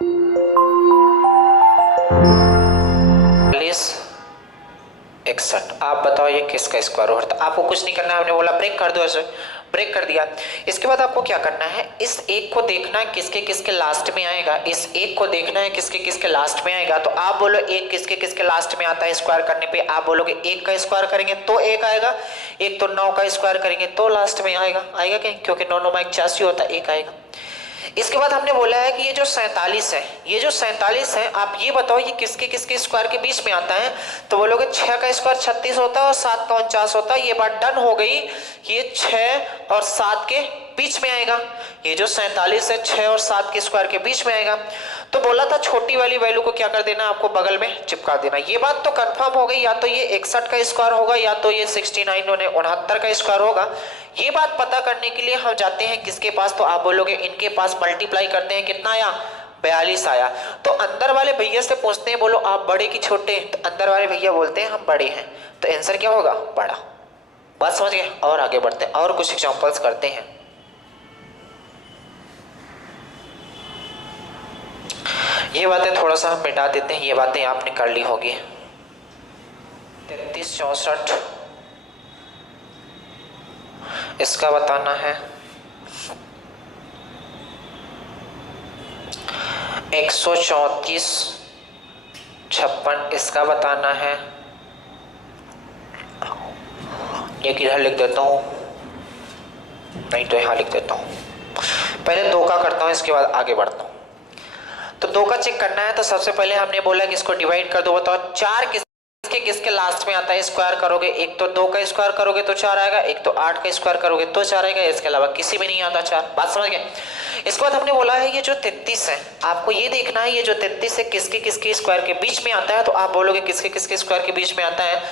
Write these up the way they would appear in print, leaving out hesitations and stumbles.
61। आप बताओ ये किसका स्क्वायर रूट। आपको कुछ नहीं करना है, हमने बोला ब्रेक कर दो, ऐसे ब्रेक कर दिया। इसके बाद आपको क्या करना है, इस एक को देखना है किसके किसके लास्ट में आएगा, इस एक को देखना है किसके किसके लास्ट में आएगा। तो आप बोलो एक किसके किसके लास्ट में आता है स्क्वायर करने पे, आप बोलोगे एक का स्क्वायर करेंगे तो एक आएगा, एक तो 9 का स्क्वायर करेंगे तो लास्ट में आएगा कहीं, क्योंकि 9 9 81 होता है, एक आएगा। इसके बाद हमने बोला है कि ये जो 47 है, ये जो 47 है, आप ये बताओ ये किसके किसके स्क्वायर के बीच में आता है। तो बोलोगे 6 का स्क्वायर 36 होता है और 7 का 49 होता है। ये बात डन हो गई कि ये 6 और 7 के बीच में आएगा। ये जो 47 है 6 और 7 के स्क्वायर के बीच में आएगा। तो बोला था छोटी वाली वैल्यू को क्या कर देना, आपको बगल में चिपका देना। ये बात तो कंफर्म हो गई, या तो ये 61 का स्क्वायर होगा या तो ये 69 का स्क्वायर होगा। ये बात पता करने के लिए हम जाते हैं किसके पास, तो आप बोलोगे इनके पास मल्टीप्लाई करते हैं, कितना आया 42 आया। तो अंदर वाले भैया से पूछते हैं, बोलो आप बड़े की छोटे, तो अंदर वाले भैया बोलते हैं हम बड़े हैं, तो आंसर क्या होगा बड़ा। बात समझ गए। और आगे बढ़ते हैं और कुछ एग्जांपल्स करते हैं। ये बातें थोड़ा सा हम मिटा देते हैं, ये बातें आपने कर ली होगी। 33 64 इसका बताना है, 134 56 इसका बताना है। ये किधर लिख देता हूँ, नहीं तो यहाँ लिख देता हूँ। पहले 2 का करता हूँ, इसके बाद आगे बढ़ता हूँ। तो 2 का चेक करना है, तो सबसे पहले हमने बोला कि इसको डिवाइड कर दो। बताओ 4 किसके किसके लास्ट में आता है, स्क्वायर करोगे, एक तो 2 का स्क्वायर करोगे तो 4 आएगा, एक तो 8 का स्क्वायर करोगे तो 4 आएगा, इसके अलावा किसी में नहीं आता 4। बात समझ गए। इसके बाद हमने बोला है ये जो 33 है, आपको ये देखना है ये जो 33 है किसके किसके स्क्वायर के बीच में आता है। तो आप बोलोगे किसके किसके स्क्वायर के बीच में आता है।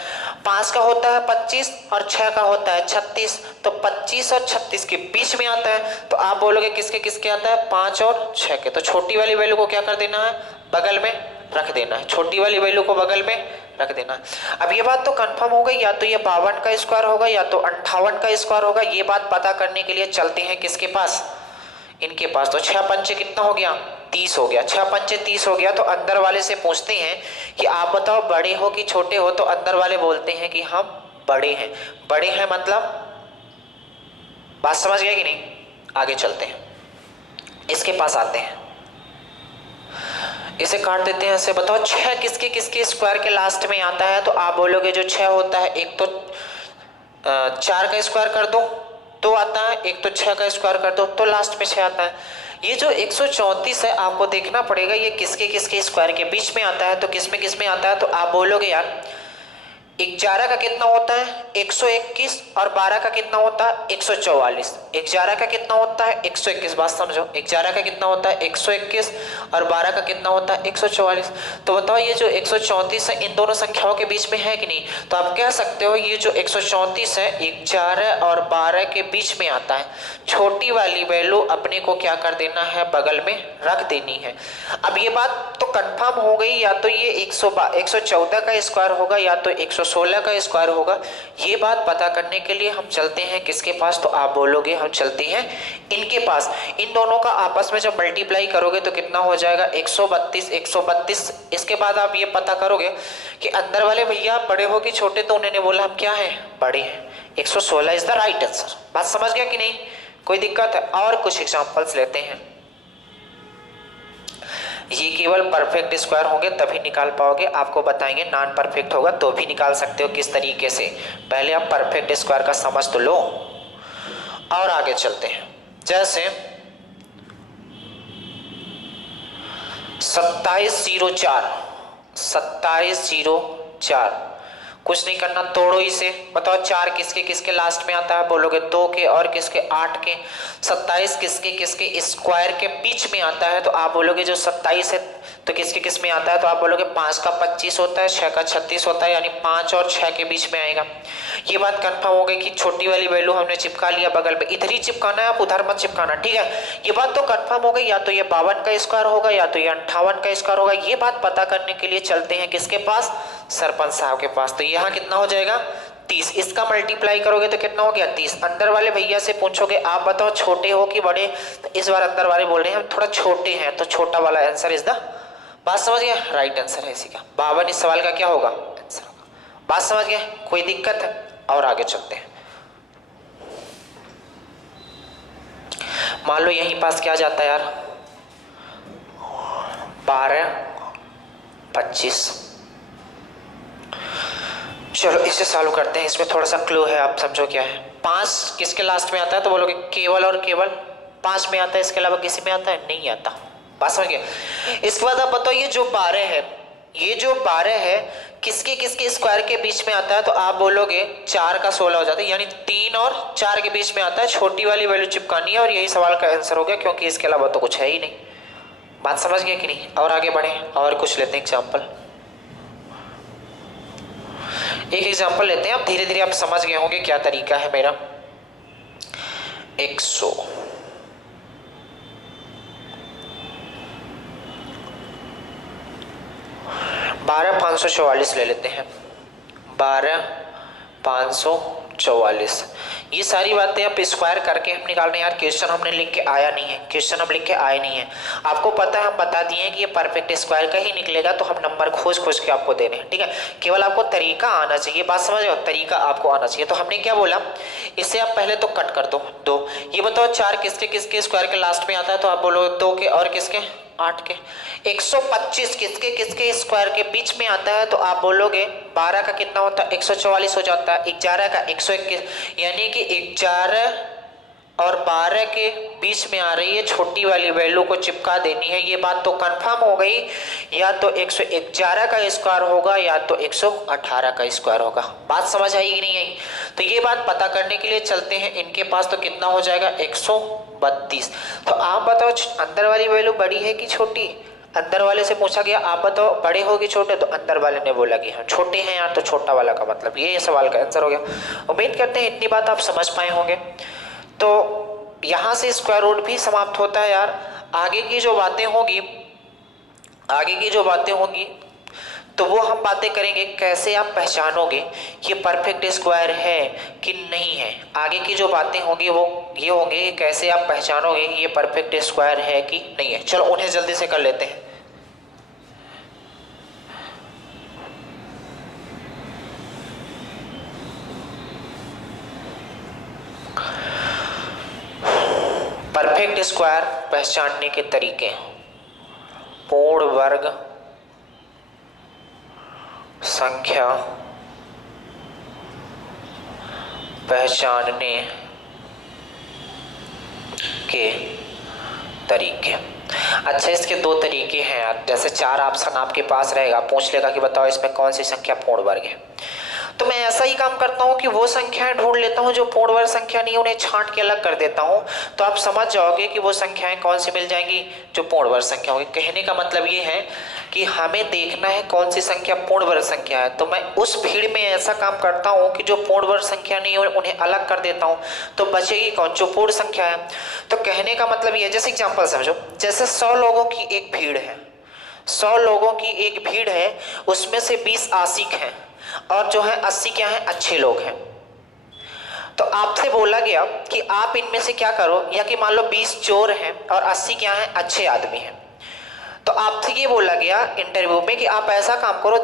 5 का होता है 25 और 6 का होता है 36, तो 25 और 36 के बीच में आता है। तो आप बोलोगे किसके किसके आता है, 5 और 6 के। तो छोटी वाली वैल्यू को क्या कर देना है, बगल में रख देना है, छोटी वाली वैल्यू को बगल में रख देना है। अब ये बात तो कंफर्म हो गई, या तो ये 52 का स्क्वायर होगा या तो 58 का स्क्वायर होगा। ये बात पता करने के लिए चलते हैं किसके पास, इनके पास। तो 6 पंचे कितना हो गया, 30 हो गया। 6 पंचे 30 हो गया। तो अंदर वाले से पूछते हैं कि आप बताओ बड़े हो कि छोटे हो। तो अंदर वाले बोलते हैं कि हम बड़े हैं। बड़े हैं मतलब, बात समझ गए कि नहीं। आगे चलते हैं, इसके पास आते हैं, इसे काट देते हैं ऐसे। बताओ 6 किसके किसके स्क्वायर के लास्ट में आता है। तो आप बोलोगे जो 6 होता है, एक तो 4 का स्क्वायर कर दो तो आता है, एक तो 6 का स्क्वायर कर दो तो लास्ट में 6 आता है। ये जो 134 है, आपको देखना पड़ेगा ये किसके किसके स्क्वायर के बीच में आता है। तो किस में आता है। तो आप बोलोगे यार 11 का कितना होता है 121 और 12 का कितना होता है 144। 11 का कितना होता है 121, बात समझो। 11 का कितना होता है 121 और 12 का कितना होता है 144। तो बताओ ये जो 134 है इन दोनों संख्याओं के बीच में है कि नहीं। तो आप कह सकते हो ये जो 134 है 11 और 12 के बीच में आता है। छोटी वाली वैल्यू अपने को क्या कर देना है, बगल में रख देनी है। अब ये बात तो कंफर्म हो गई, या तो ये 114 का स्क्वायर होगा या तो 116 का स्क्वायर होगा। ये बात पता करने के लिए हम चलते हैं किसके पास। तो आप बोलोगे हम चलते हैं इनके पास। इन दोनों का आपस में जब मल्टीप्लाई करोगे तो कितना हो जाएगा 132 132। इसके बाद आप ये पता करोगे कि अंदर वाले भैया बड़े हो कि छोटे। तो उन्होंने बोला हम क्या है, बड़े हैं। 116 इज द राइट आंसर। बात समझ गया कि नहीं, कोई दिक्कत है। और कुछ एग्जांपल्स लेते हैं। ये केवल परफेक्ट स्क्वायर होंगे तभी निकाल पाओगे, आपको बताएंगे नॉन परफेक्ट होगा तो भी निकाल सकते हो किस तरीके से। पहले आप परफेक्ट स्क्वायर का समझ तो लो और आगे चलते हैं। जैसे 2704 2704, कुछ नहीं करना, तोड़ो इसे। बताओ 4 किसके किसके लास्ट में आता है। बोलोगे 2 के और किसके 8 के। 27 किसके किसके स्क्वायर के बीच में आता है। तो आप बोलोगे जो 27 है तो किसके किस में आता है। तो आप बोलोगे 5 का 25 होता है, 6 का 36 होता है, यानी 5 और 6 के बीच में आएगा। ये बात कंफर्म हो गई कि छोटी वाली वैल्यू हमने चिपका लिया बगल में। इधर ही चिपकाना है, आप उधर मत चिपकाना, ठीक है। ये बात तो कंफर्म हो गई, या तो ये 52 का स्क्वायर होगा या तो ये 58 का स्क्वायर होगा। ये बात पता करने के लिए चलते हैं किसके पास, सरपंच साहब के पास। तो यहाँ कितना हो जाएगा 30, इसका मल्टीप्लाई करोगे तो कितना हो गया 30। अंदर वाले भैया से पूछोगे आप बताओ छोटे हो कि बड़े, तो इस बार अंदर वाले बोल रहे हैं हम थोड़ा छोटे हैं, तो छोटा वाला आंसर इज द, बात समझ गया, राइट आंसर है इसी का। 52 इस सवाल का क्या होगा आंसर होगा। बात समझ गए, कोई दिक्कत है? और आगे चलते हैं। मान लो यहीं पास क्या जाता है यार 12 25, चलो इसे सॉल्व करते हैं। इसमें थोड़ा सा क्लू है, आप समझो क्या है। 5 किसके लास्ट में आता है, तो बोलोगे केवल और केवल 5 में आता है, इसके अलावा किसी में आता है नहीं आता। बात समझ गए। इसके बाद आप बताओ ये जो 12 है, ये जो 12 है किसके किसके स्क्वायर के बीच में आता है, तो आप बोलोगे 4 का 16 हो जाता है, यानी 3 और 4 के बीच में आता है। छोटी वाली वैल्यू चिपकानी है और यही सवाल का आंसर हो गया, क्योंकि इसके अलावा तो कुछ है ही नहीं। बात समझ गए कि नहीं? और आगे बढ़े और कुछ लेते हैं एग्जाम्पल। एक एग्जाम्पल लेते हैं, आप धीरे धीरे आप समझ गए होंगे क्या तरीका है मेरा। 100 12,544 ले लेते हैं। 12,544 ये सारी बातें आप स्क्वायर करके हम निकाल रहे हैं। यार क्वेश्चन हमने लिख के आया नहीं है, क्वेश्चन हम लिख के आए नहीं है। आपको पता है हम बता दिए हैं कि ये परफेक्ट स्क्वायर का ही निकलेगा, तो हम नंबर खोज खोज के आपको दे रहे हैं, ठीक है। केवल आपको तरीका आना चाहिए, बात समझ रहे हो, तरीका आपको आना चाहिए। तो हमने क्या बोला, इसे आप पहले तो कट कर दो 2। ये बताओ 4 किसके किसके स्क्वायर के लास्ट में आता है, तो आप बोलो 2 के और किसके 8 के। 125 किसके किसके स्क्वायर के बीच में आता है, तो आप बोलोगे 12 का कितना होता है 144 हो जाता है, 11 का 121, यानी कि 11 और 12 के बीच में आ रही है छोटी वाली वैल्यू को चिपका देनी है। ये बात तो कंफर्म हो गई, या तो 111 का स्क्वायर होगा या तो 118 का स्क्वायर होगा। बात समझ आई कि नहीं आई? तो ये बात पता करने के लिए चलते हैं इनके पास, तो कितना हो जाएगा 132। तो आप बताओ अंदर वाली वैल्यू बड़ी है कि छोटी? अंदर वाले से पूछा गया आप बताओ बड़े हो कि छोटे, तो अंदर वाले ने बोला कि हम छोटे हैं यार, तो छोटा वाला का मतलब ये सवाल का आंसर हो गया। उम्मीद करते हैं इतनी बात आप समझ पाए होंगे। तो यहाँ से स्क्वायर रूट भी समाप्त होता है यार। आगे की जो बातें होगी तो वो हम बातें करेंगे कैसे आप पहचानोगे ये परफेक्ट स्क्वायर है कि नहीं है। आगे की जो बातें होंगी वो ये होंगे कि कैसे आप पहचानोगे ये परफेक्ट स्क्वायर है कि नहीं है। चलो उन्हें जल्दी से कर लेते हैं। परफेक्ट स्क्वायर पहचानने के तरीके, पूर्ण वर्ग संख्या पहचानने के तरीके। अच्छा इसके 2 तरीके हैं यार। जैसे 4 ऑप्शन आपके पास रहेगा, पूछ लेगा कि बताओ इसमें कौन सी संख्या पूर्ण वर्ग है, तो मैं ऐसा ही काम करता हूँ कि वो संख्याएं ढूंढ लेता हूँ जो पूर्ण वर्ग संख्या नहीं, उन्हें छांट के अलग कर देता हूँ। तो आप समझ जाओगे कि वो संख्याएं कौन सी मिल जाएंगी जो पूर्ण वर्ग संख्या होगी। कहने का मतलब ये है कि हमें देखना है कौन सी संख्या पूर्ण वर्ग संख्या है, तो मैं उस भीड़ में ऐसा काम करता हूँ कि जो पूर्ण वर्ग संख्या नहीं है उन्हें अलग कर देता हूँ, तो बचेगी कौन, जो पूर्ण संख्या है। तो कहने का मतलब ये, जैसे एग्जाम्पल समझो, जैसे 100 लोगों की एक भीड़ है, 100 लोगों की एक भीड़ है, उसमें से 20 आशिक हैं और जो है 80 क्या है अच्छे लोग हैं। तो आपसे बोला गया कि आप इनमें से क्या करो, या कि मान लो 20 चोर हैं और 80 क्या है अच्छे आदमी हैं। तो आपसे ये बोला गया इंटरव्यू में कि आप ऐसा काम करो,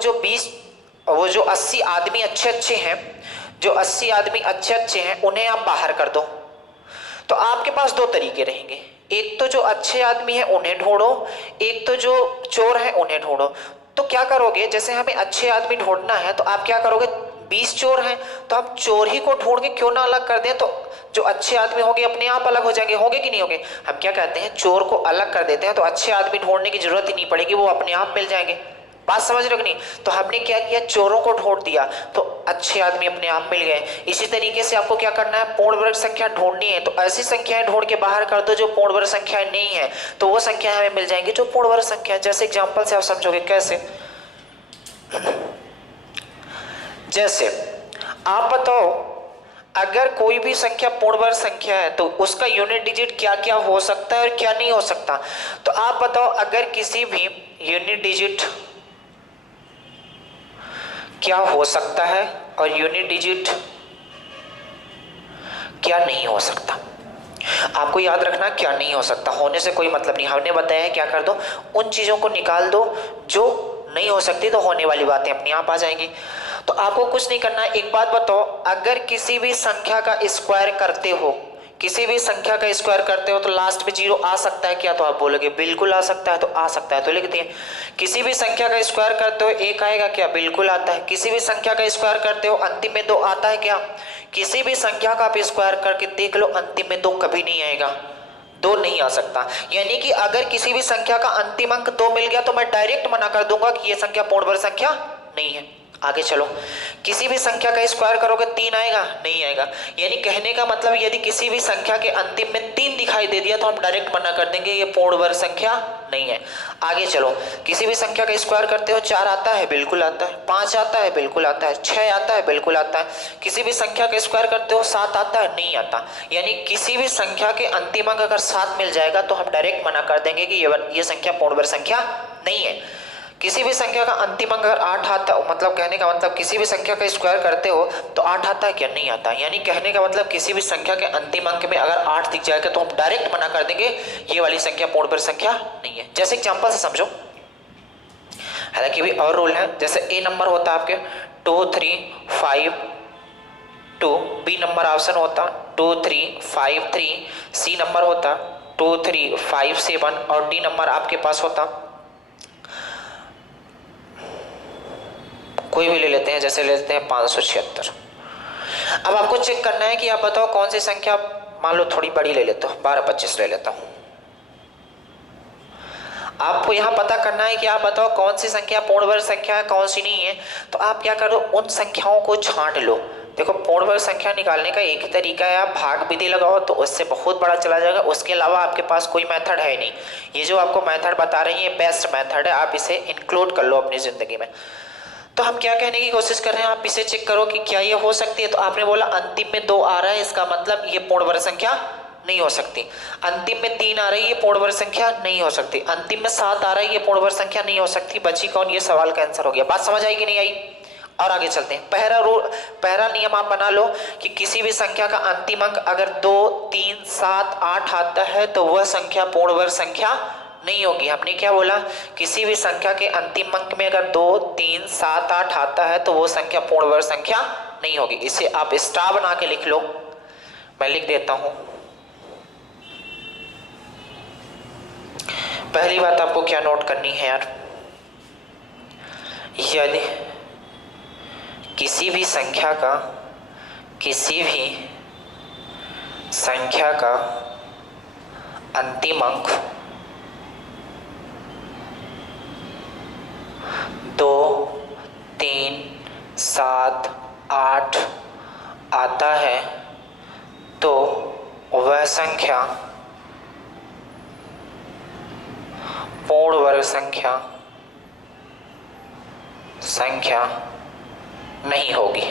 वो जो 80 आदमी अच्छे हैं, जो 80 आदमी अच्छे हैं उन्हें आप बाहर कर दो। तो आपके पास 2 तरीके रहेंगे, एक तो जो अच्छे आदमी है उन्हें ढूंढो, एक तो जो चोर है उन्हें ढूंढो। तो क्या करोगे, जैसे हमें अच्छे आदमी ढूंढना है तो आप क्या करोगे, 20 चोर हैं तो हम चोर ही को ढूंढ के क्यों ना अलग कर दें, तो जो अच्छे आदमी होंगे अपने आप अलग हो जाएंगे, होंगे कि नहीं होंगे। हम क्या कहते हैं, चोर को अलग कर देते हैं तो अच्छे आदमी ढूंढने की जरूरत ही नहीं पड़ेगी, वो अपने आप मिल जाएंगे। बात समझ रहे हो कि नहीं? तो हमने क्या किया, चोरों को ढूंढ दिया तो अच्छे आदमी अपने आप मिल गए। इसी तरीके से आपको क्या करना है, पूर्ण वर्ग संख्या ढूंढनी है, तो ऐसी संख्याएं ढूंढ के बाहर कर दो जो पूर्ण वर्ग संख्याएं नहीं है, तो वो संख्या हमें मिल जाएंगी जो पूर्ण वर्ग संख्या है। जैसे एग्जाम्पल से आप समझोगे कैसे, जैसे आप बताओ अगर कोई भी संख्या पूर्ण वर्ग संख्या है तो उसका यूनिट डिजिट क्या क्या हो सकता है और क्या नहीं हो सकता। तो आप बताओ अगर किसी भी यूनिट डिजिट क्या हो सकता है और यूनिट डिजिट क्या नहीं हो सकता। आपको याद रखना क्या नहीं हो सकता, होने से कोई मतलब नहीं। हमने बताया है क्या कर दो, उन चीज़ों को निकाल दो जो नहीं हो सकती, तो होने वाली बातें अपने आप आ जाएंगी। तो आपको कुछ नहीं करना। एक बात बताओ, अगर किसी भी संख्या का स्क्वायर करते हो, किसी भी संख्या का स्क्वायर करते हो तो लास्ट में जीरो आ सकता है क्या? तो आप बोलोगे बिल्कुल आ सकता है, तो आ सकता है तो लिख दिए। किसी भी संख्या का स्क्वायर करते हो एक आएगा क्या? बिल्कुल आता है। किसी भी संख्या का स्क्वायर करते हो अंतिम में दो आता है क्या? किसी भी संख्या का आप स्क्वायर करके देख लो, अंतिम में दो कभी नहीं आएगा, दो नहीं आ सकता। यानी कि अगर किसी भी संख्या का अंतिम अंक दो मिल गया तो मैं डायरेक्ट मना कर दूंगा कि यह संख्या पूर्ण वर्ग संख्या नहीं है। आगे चलो, किसी भी संख्या का स्क्वायर करोगे तीन आएगा? नहीं आएगा। यानी कहने का मतलब यदि किसी भी संख्या के अंतिम में तीन दिखाई दे दिया तो हम डायरेक्ट मना कर देंगे ये पूर्ण वर्ग संख्या नहीं है। आगे चलो, किसी भी संख्या का स्क्वायर करते हो चार आता है? बिल्कुल आता है। पांच आता है? बिल्कुल आता है। छह आता है? बिल्कुल आता है। किसी भी संख्या का स्क्वायर करते हो सात आता है? नहीं आता। यानी किसी भी संख्या के अंतिम अंक अगर सात मिल जाएगा तो हम डायरेक्ट मना कर देंगे कि ये संख्या पूर्ण वर्ग संख्या नहीं है। किसी भी संख्या का अंतिम अंक अगर आठ आता, मतलब कहने का मतलब किसी भी संख्या का स्क्वायर करते हो तो आठ आता है क्या? नहीं आता। यानी कहने का मतलब किसी भी संख्या के अंतिम अंक में अगर आठ दिख जाएगा तो हम डायरेक्ट मना कर देंगे ये वाली संख्या पूर्ण वर्ग संख्या नहीं है। जैसे एग्जांपल से समझो, हालांकि भी और रूल है। जैसे ए नंबर होता है आपके 2 3 5 2, बी नंबर ऑप्शन होता 2 3 5 3, सी नंबर होता 2 3 5 7 और डी नंबर आपके पास होता कोई भी ले लेते हैं, जैसे ले लेते हैं 576। अब आपको चेक करना है कि आप बताओ कौन सी संख्या, मान लो थोड़ी बड़ी ले लेता हूं, 12 25 ले लेता हूं। आपको यहां पता करना है कि आप बताओ कौन सी संख्या पूर्ण वर्ग संख्या है, कौन सी नहीं है। तो आप क्या करो, उन संख्याओं को छांट लो। देखो पूर्ण वर्ग संख्या निकालने का एक ही तरीका है, आप भाग विधि लगाओ तो उससे बहुत बड़ा चला जाएगा। उसके अलावा आपके पास कोई मेथड है नहीं। ये जो आपको मेथड बता रही है बेस्ट मेथड है, आप इसे इंक्लूड कर लो अपनी जिंदगी में। तो हम क्या कहने की कोशिश कर रहे हैं, आप इसे चेक करो कि क्या ये हो सकती है। तो आपने बोला अंतिम में दो आ रहा है, इसका मतलब ये पूर्ण वर्ग संख्या नहीं हो सकती। अंतिम में तीन आ रही है, ये पूर्ण वर्ग संख्या नहीं हो सकती। अंतिम में सात आ रही है, ये पूर्ण वर्ग संख्या नहीं हो सकती। बची कौन? ये सवाल का आंसर हो गया। बात समझ आई कि नहीं आई? और आगे चलते हैं। पहला नियम आप बना लो कि किसी भी संख्या का अंतिम अंक अगर 2 3 7 8 आता है तो वह संख्या पूर्ण वर्ग संख्या नहीं होगी। हमने क्या बोला, किसी भी संख्या के अंतिम अंक में अगर 2 3 7 8 आता है तो वो संख्या पूर्ण वर्ग संख्या नहीं होगी। इसे आप स्टार बना के लिख लो, मैं लिख देता हूं। पहली बात आपको क्या नोट करनी है यार, यदि किसी भी संख्या का अंतिम अंक 2 3 7 8 आता है तो वह संख्या पूर्ण वर्ग संख्या नहीं होगी।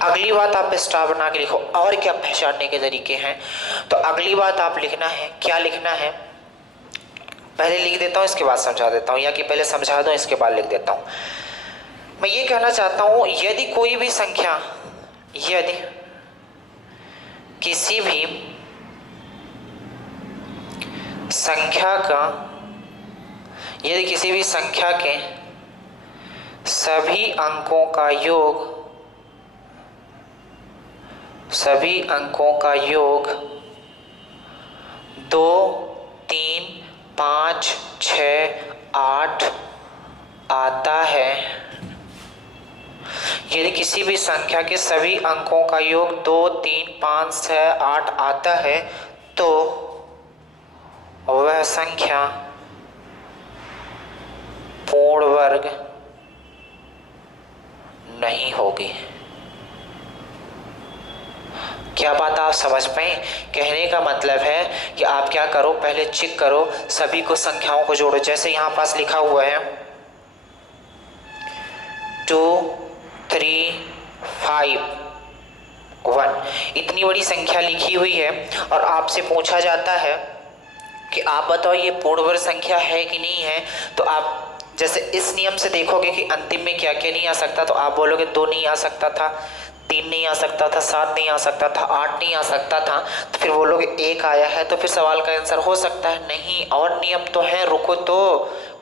अगली बात आप स्टार बना के लिखो। और क्या पहचानने के तरीके हैं, तो अगली बात आप लिखना है, क्या लिखना है, पहले लिख देता हूं इसके बाद समझा देता हूं, या कि पहले समझा दूं इसके बाद लिख देता हूं। मैं ये कहना चाहता हूं, यदि कोई भी संख्या, यदि किसी भी संख्या के सभी अंकों का योग 2 3 5 6 8 आता है, यदि किसी भी संख्या के सभी अंकों का योग 2 3 5 6 8 आता है तो वह संख्या पूर्ण वर्ग नहीं होगी। क्या बात आप समझ पाए? कहने का मतलब है कि आप क्या करो, पहले चेक करो, सभी को संख्याओं को जोड़ो। जैसे यहां पास लिखा हुआ है 2 3 5 1, इतनी बड़ी संख्या लिखी हुई है और आपसे पूछा जाता है कि आप बताओ ये पूर्ण वर्ग संख्या है कि नहीं है। तो आप जैसे इस नियम से देखोगे कि अंतिम में क्या क्या नहीं आ सकता, तो आप बोलोगे 2 नहीं आ सकता था, 3 नहीं आ सकता था, 7 नहीं आ सकता था, 8 नहीं आ सकता था, तो फिर बोलोगे 1 आया है तो फिर सवाल का आंसर हो सकता है। नहीं, और नियम तो है, रुको तो,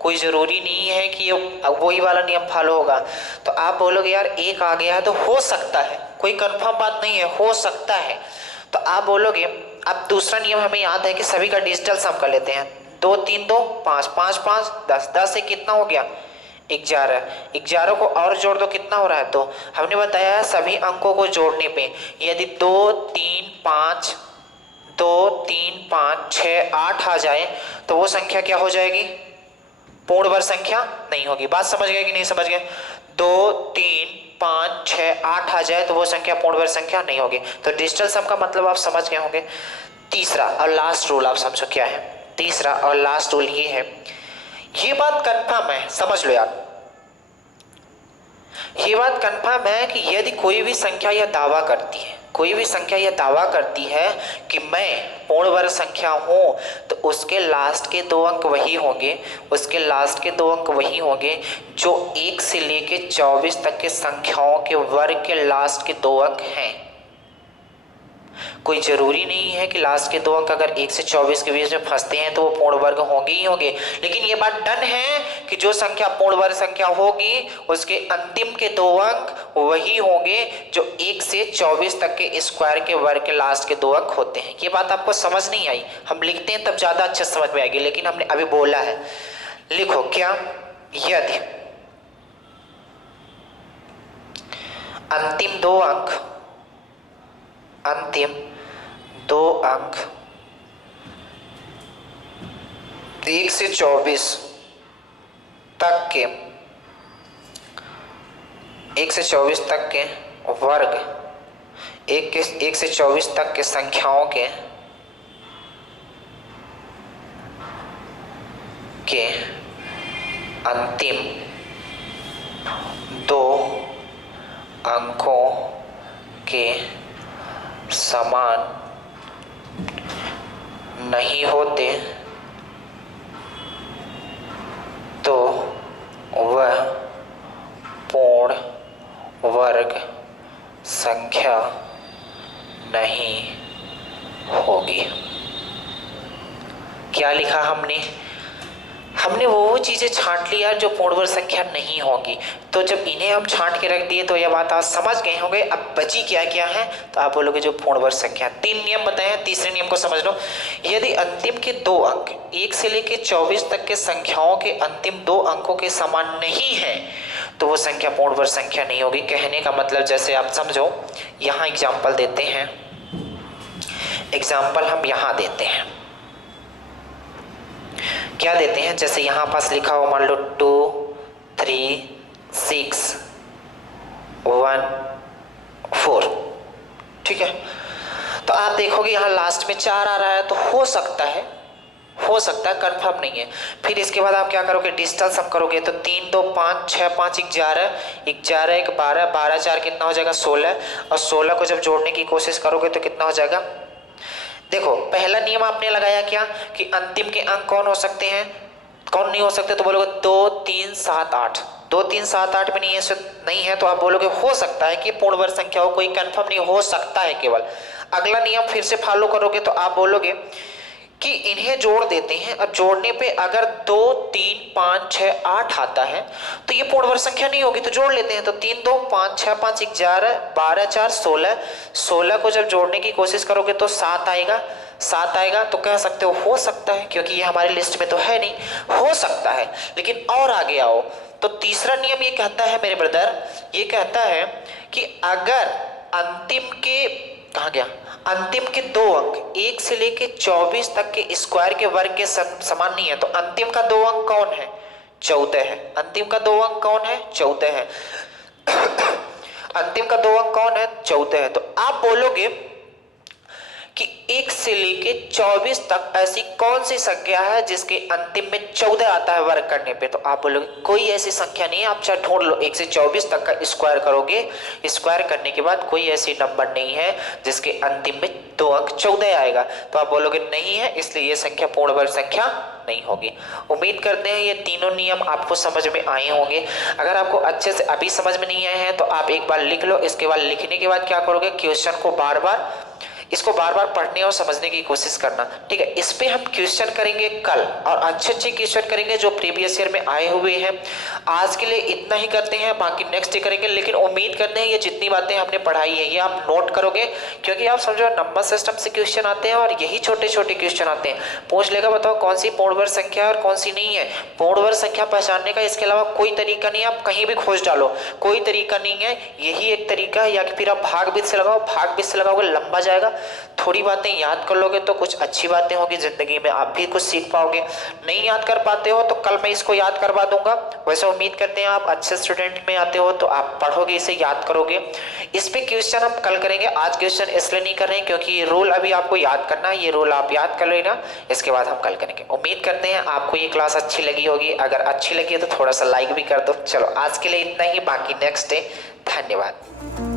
कोई ज़रूरी नहीं है कि वही वाला नियम फॉलो होगा। तो आप बोलोगे यार 1 आ गया है तो हो सकता है, कोई कंफर्म बात नहीं है, हो सकता है। तो आप बोलोगे, अब दूसरा नियम हमें याद है कि सभी का डिजिटल सम कर लेते हैं। 2 3 2 5 5 5 10 10 से कितना हो गया 11। 11 को और जोड़ दो कितना हो रहा है 2। हमने बताया है सभी अंकों को जोड़ने पे यदि 2 3 5 6 8 आ जाए तो वो संख्या क्या हो जाएगी, पूर्ण वर्ग संख्या नहीं होगी। बात समझ गए कि नहीं समझ गए? 2 3 5 6 8 आ जाए तो वो संख्या पूर्ण वर्ग संख्या नहीं होगी। तो डिजिटल सम का मतलब आप समझ गए होंगे। तीसरा और लास्ट रूल आप समझो क्या है। तीसरा और लास्ट रूल ये है, ये बात कंफर्म है, समझ लो यार, ये बात कंफर्म है कि यदि कोई भी संख्या यह दावा करती है, कोई भी संख्या यह दावा करती है कि मैं पूर्ण वर्ग संख्या हूं, तो उसके लास्ट के 2 अंक वही होंगे, उसके लास्ट के 2 अंक वही होंगे जो 1 से लेके 24 तक के संख्याओं के वर्ग के लास्ट के 2 अंक हैं। कोई जरूरी नहीं है कि लास्ट के 2 अंक अगर 1 से 24 के बीच में फंसते हैं तो वो पूर्ण वर्ग होंगे ही होंगे, लेकिन ये बात डन है कि जो संख्या पूर्ण वर्ग संख्या होगी उसके अंतिम के 2 अंक वही होंगे जो 1 से 24 तक के स्क्वायर के वर्ग के लास्ट के 2 अंक होते हैं। ये बात आपको समझ नहीं आई, हम लिखते हैं तब ज्यादा अच्छा समझ में आएगी, लेकिन हमने अभी बोला है। लिखो क्या, यदि अंतिम 2 अंक 1 से 24 तक के 1 से 24 तक के वर्ग 1 से 24 तक के संख्याओं के अंतिम 2 अंकों के समान नहीं होते तो वह पूर्ण वर्ग संख्या नहीं होगी। क्या लिखा हमने? हमने वो चीजें छांट ली यार जो पूर्ण वर्ग संख्या नहीं होगी। तो जब इन्हें हम छांट के रख दिए तो यह बात आप समझ गए होंगे। अब बची क्या क्या है, तो आप बोलोगे जो पूर्ण वर्ग संख्या। 3 नियम बताए हैं, तीसरे नियम को समझ लो। यदि अंतिम के 2 अंक 1 से लेके 24 तक के संख्याओं के अंतिम 2 अंकों के समान नहीं है तो वो संख्या पूर्ण वर्ग संख्या नहीं होगी। कहने का मतलब जैसे आप समझो, यहाँ एग्जाम्पल देते हैं, एग्जाम्पल हम यहाँ देते हैं, क्या देते हैं, जैसे यहां पास लिखा हो मान लो 2 3 6 1 4, ठीक है। तो आप देखोगे यहां लास्ट में 4 आ रहा है तो हो सकता है, कंफर्म नहीं है। फिर इसके बाद आप क्या करोगे, डिजिटल सम करोगे तो 3 2 5 6 5 11 11 1 12 12 4 कितना हो जाएगा 16, और 16 को जब जोड़ने की कोशिश करोगे तो कितना हो जाएगा। देखो पहला नियम आपने लगाया क्या कि अंतिम के अंक कौन हो सकते हैं, कौन नहीं हो सकते, तो बोलोगे 2 3 7 8, 2 3 7 8 में नहीं है तो आप बोलोगे हो सकता है कि पूर्ण वर्ग संख्या हो, कोई कंफर्म नहीं, हो सकता है केवल। अगला नियम फिर से फॉलो करोगे तो आप बोलोगे कि इन्हें जोड़ देते हैं, और जोड़ने पे अगर 2 3 5 6 8 आता है तो ये पूर्ण वर्ग संख्या नहीं होगी, तो जोड़ लेते हैं। तो 3 2 5 6 5 11 12 4 16, 16 को जब जोड़ने की कोशिश करोगे तो 7 आएगा, 7 आएगा तो कह सकते हो सकता है, क्योंकि ये हमारी लिस्ट में तो है नहीं, हो सकता है। लेकिन और आगे आओ तो तीसरा नियम ये कहता है मेरे ब्रदर, ये कहता है कि अगर अंतिम के, कहाँ गया, अंतिम के 2 अंक 1 से लेके 24 तक के स्क्वायर के वर्ग के समान नहीं है तो अंतिम का 2 अंक कौन है, 14 है। अंतिम का 2 अंक कौन है, 14 है। अंतिम का 2 अंक कौन है, 14 है। तो आप बोलोगे कि 1 से लेके 24 तक ऐसी कौन सी संख्या है जिसके अंतिम में 14 आता है वर्ग करने पे। तो आप बोलोगे कोई ऐसी संख्या नहीं है, आप चाहे ढूंढ लो, 1 से 24 तक का स्क्वायर करोगे, स्क्वायर करने के बाद कोई ऐसी नंबर नहीं है जिसके अंतिम में 2 अंक 14 आएगा। तो आप बोलोगे नहीं है, इसलिए ये संख्या पूर्ण वर्ग संख्या नहीं होगी। उम्मीद करते हैं ये तीनों नियम आपको समझ में आए होंगे। अगर आपको अच्छे से अभी समझ में नहीं आए हैं तो आप एक बार लिख लो, इसके बाद लिखने के बाद क्या करोगे, क्वेश्चन को बार बार पढ़ने और समझने की कोशिश करना, ठीक है। इस पे हम क्वेश्चन करेंगे कल, और अच्छे क्वेश्चन करेंगे जो प्रीवियस ईयर में आए हुए हैं। आज के लिए इतना ही करते हैं, बाकी नेक्स्ट डे करेंगे। लेकिन उम्मीद करते हैं ये जितनी बातें हमने पढ़ाई है ये आप नोट करोगे, क्योंकि आप समझो नंबर सिस्टम से क्वेश्चन आते हैं और यही छोटे छोटे क्वेश्चन आते हैं। पूछ लेगा बताओ कौन सी पूर्ण वर्ग संख्या और कौन सी नहीं है। पूर्ण वर्ग संख्या पहचानने का इसके अलावा कोई तरीका नहीं है, आप कहीं भी खोज डालो, कोई तरीका नहीं है, यही एक तरीका है। या फिर आप भाग बीज से लगाओ, भाग बीज से लगाओगे लंबा जाएगा। थोड़ी बातें याद कर लोगे तो कुछ अच्छी बातें होगी जिंदगी में, आप भी कुछ सीख पाओगे। नहीं याद कर पाते हो तो कल मैं इसको याद करवा दूंगा। वैसे उम्मीद करते हैं आप अच्छे स्टूडेंट में आते हो तो आप पढ़ोगे, इसे याद करोगे। इस पे क्वेश्चन हम कल करेंगे, आज क्वेश्चन इसलिए नहीं कर रहे हैं क्योंकि ये रूल अभी आपको याद करना है, ये रूल आप याद कर लेना, इसके बाद हम कल करेंगे। उम्मीद करते हैं आपको ये क्लास अच्छी लगी होगी। अगर अच्छी लगी है तो थोड़ा सा लाइक भी कर दो। चलो आज के लिए इतना ही, बाकी नेक्स्ट डे। धन्यवाद।